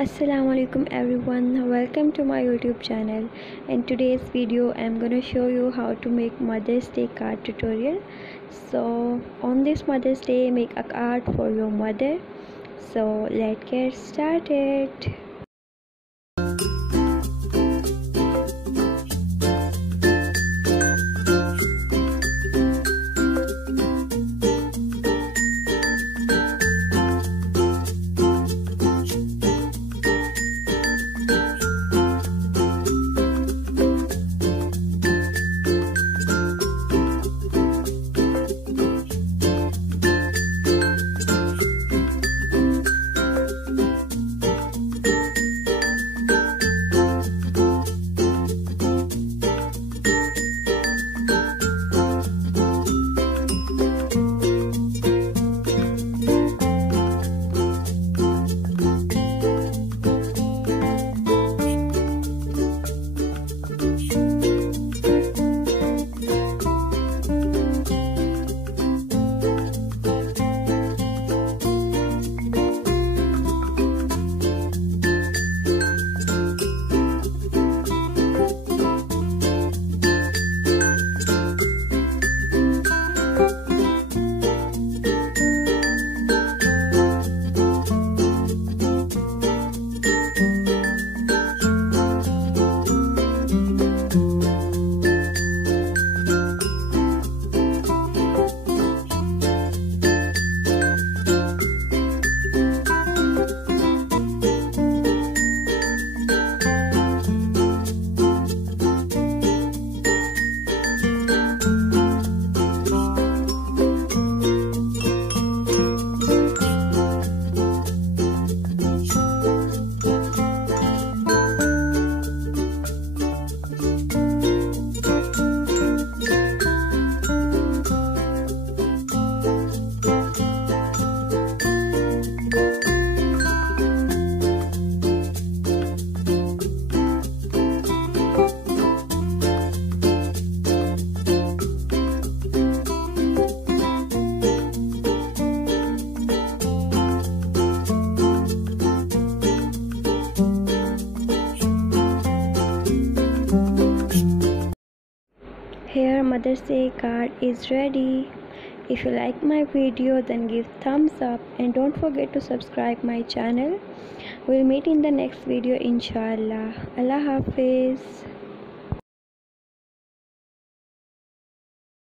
Assalamualaikum everyone, welcome to my YouTube channel. In today's video I'm gonna show you how to make Mother's Day card tutorial. So on this Mother's Day, make a card for your mother. So let's get started. Here Mother's Day card is ready. If you like my video, then give thumbs up and don't forget to subscribe my channel. We'll meet in the next video inshallah. Allah Hafiz.